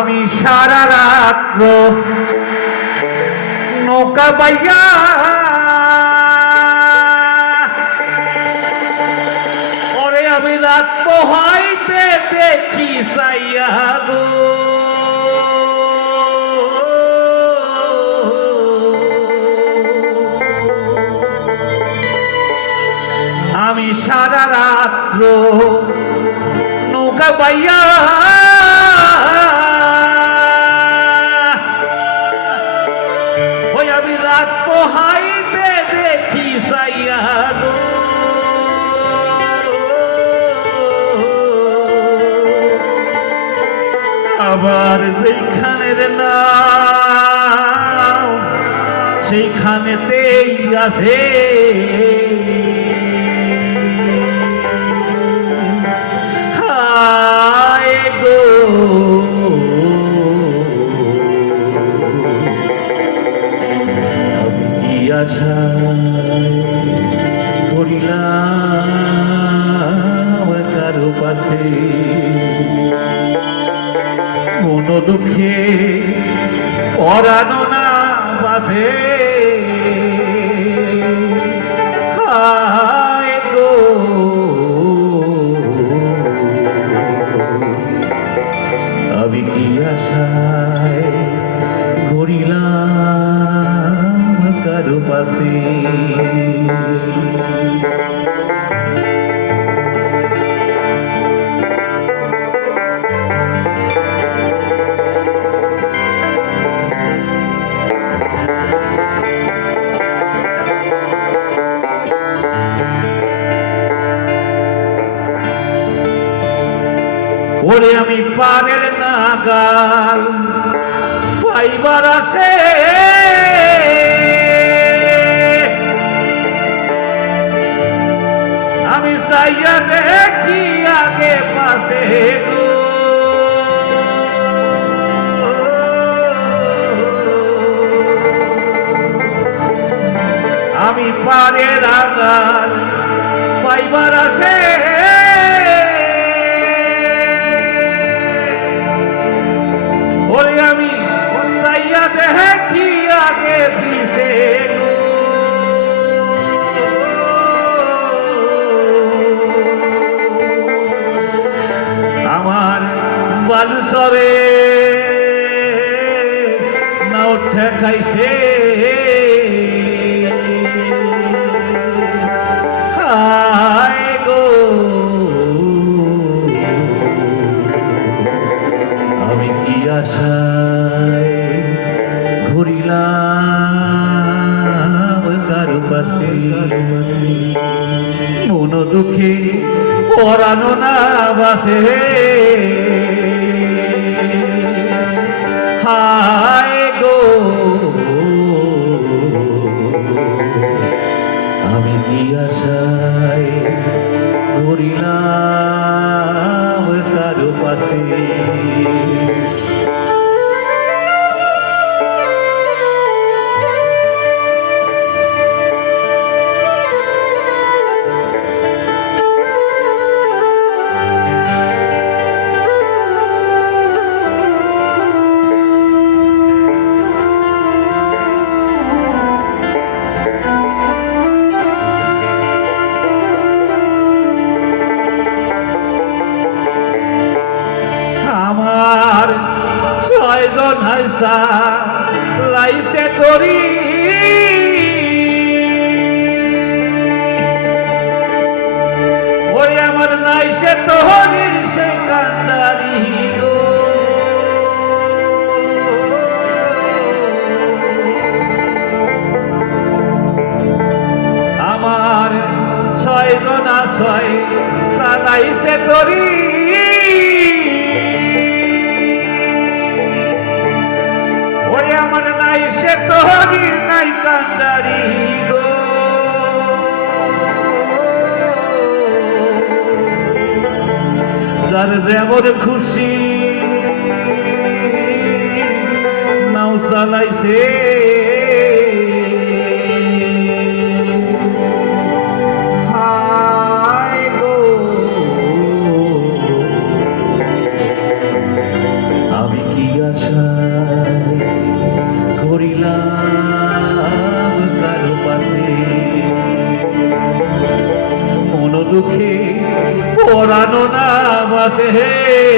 আমি সারা রাত্র নৌকা বাইয়া ওরে আমি রাত পোহাইতে দেখি সাইয়া গো। আমি সারা রাত্র নৌকা বাইয়া পোহাইতে দেখি সাইয়া গো। আবার যেখানের নাম সেইখানেতেই আছে দুঃখে ওরে আমি পারের নাগাল পাইবার আসে আমি চাইয়া দেখি আগে পাশে আমি পারের নাগাল পাইবার আসে বালুচরে নাও ঠেকাইছে আমি কি আশায় ঘুরিলাম কারও পাশে? মন দুঃখে পরানো না বাসে। কারও ছয়জন হাইসা লাইছে করি। ওই আমার নাইছে তোহরির সে কান্ডারি গো। আমার ছয়জন আশয় চালাইছে তরি তোহরি নাই কান্ডারি গো। যার যেমন খুশি নাও চালাইছে। আছে হে